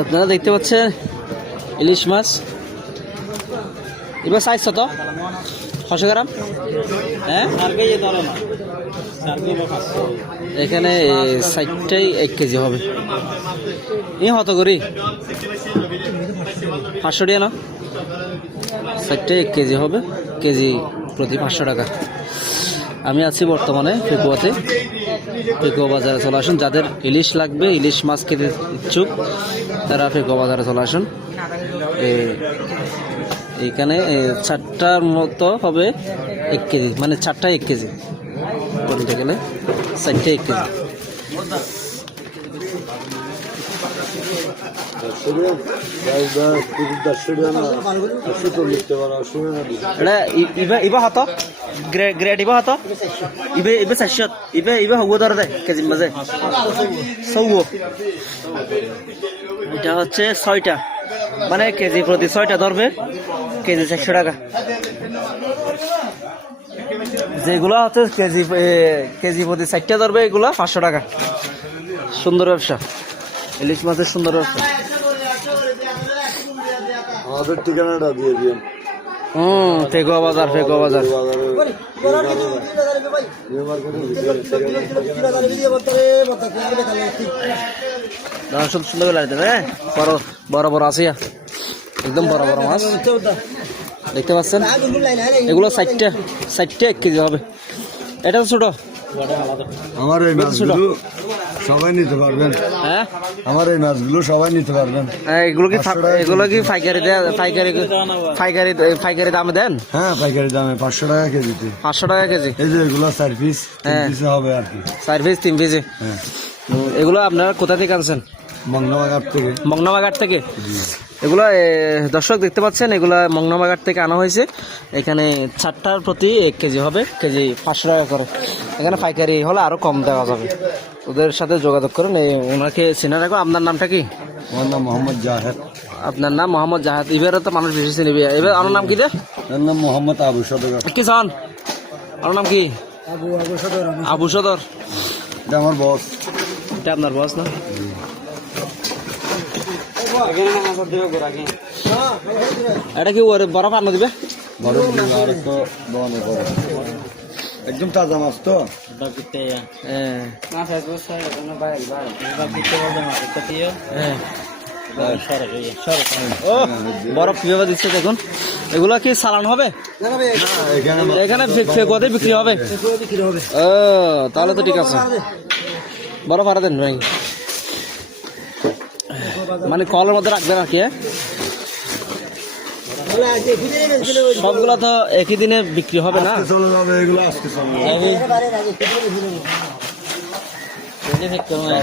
আপনারা দেখতে পাচ্ছেন ইলিশ মাছ। এবার সাইজ কত? ছশো গ্রাম? হ্যাঁ? এখানে সাইডটাই এক কেজি হবে। ই হত করি? পাঁচশো টাকা না? সাইডটাই এক কেজি হবে। কেজি প্রতি পাঁচশো টাকা। আমি আছি বর্তমানে ফেকুয়াতে ফেকুয়া বাজারে চলে আসুন। যাদের ইলিশ লাগবে, ইলিশ মাছ খেতে ইচ্ছুক, তারা ফেকুয়া বাজারে চলে আসুন। এইখানে চারটার মতো হবে এক কেজি। মানে চারটা এক কেজি। বলতে গেলে চারটে এক কেজি। গ্রেড ইবা ইবে চারশত ইবে ইবে হব চৌ এটা হচ্ছে ছয়টা মানে কেজি প্রতি ছয়টা ধরবে কেজি চারশো টাকা যেগুলো হচ্ছে কেজি কেজি প্রতি চারটা ধরবে এগুলো পাঁচশো টাকা সুন্দর ব্যবসা ইলিশ মাছের সুন্দর ব্যবসা আমাদের ঠিকানাটা দিয়ে দিন। হুম ফেকুয়া বাজার ফেকুয়া বাজার। সব সুন্দর লাগবে হ্যাঁ? বড় বড় বড় আছে একদম বড় বড় মাছ। দেখতে পাচ্ছেন? এগুলো ষাটটা ষাটটা এক কেজি হবে। এটা তো ছোট। আমার এই মাছগুলো সবাই নিতে পারবেন। হ্যাঁ? আমার এই মাছগুলো সবাই নিতে পারবেন। হ্যাঁ, এগুলো কি এগুলো কি পাইকারি পাইকারি পাইকারি পাইকারি দামে দেন? হ্যাঁ পাইকারি দামে পাঁচশো টাকা কেজিতে। পাঁচশো টাকা কেজি। এই যে এগুলো চার পিস হ্যাঁ। হবে আর কি। চার পিস তিন পিসে হ্যাঁ। এগুলো আপনারা কোথা থেকে আনছেন? মংনাবাগার থেকে। মংনামাঘাট থেকে? এগুলো দর্শক দেখতে পাচ্ছেন এগুলো মংনামাঘাট থেকে আনা হয়েছে। এখানে চারটার প্রতি এক কেজি হবে কেজি পাঁচশো টাকা করে। এখানে পাইকারি হলে আরও কম দেওয়া যাবে। ওদের সাথে যোগাযোগ করুন এই ওনাকে চেনা রাখো। আপনার নামটা কি? আমার নাম মোহাম্মদ জাহেদ। আপনার নাম মোহাম্মদ জাহাদ। এবারে তো মানুষ বেশি চিনিবে এবার আমার নাম কি দে নাম মোহাম্মদ আবু সদর। কি সন আমার নাম কি? আবু সদর এটা আমার বস। এটা আপনার বস না? এটা কি ওর বরফ আনো দিবে? বড় আর তো দোকানে করে একদম তাজা মাছ তো। হ্যাঁ হ্যাঁ বরফ কীভাবে দিচ্ছে দেখুন। এগুলো কি চালান হবে? এখানে এখানে ফেকুয়াতে বিক্রি হবে। ও তাহলে তো ঠিক আছে। বরফ আরও দেন ভাই। মানে কলের মধ্যে রাখবেন আর কি হ্যাঁ? সবগুলো তো একই দিনে বিক্রি হবে না? চলে যাবে এগুলো আজকে চলে যাবে। ফেকুয়ার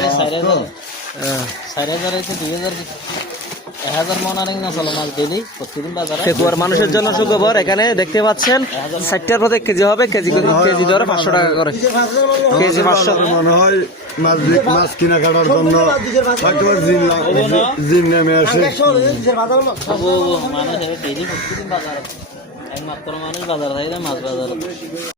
মানুষের জন্য সুখবর। এখানে দেখতে পাচ্ছেন ষাটটার প্রতি কেজি হবে কেজি কেজি ধরে পাঁচশো টাকা করে। কেজি পাঁচশো। মনে হয় মাছ মাছ কিনা কাটার জন্য লাগ- নেমে আসে। মানুষ ডেইলি প্রতিদিন বাজার। একমাত্র মানুষ বাজার থাকে মাছ বাজার।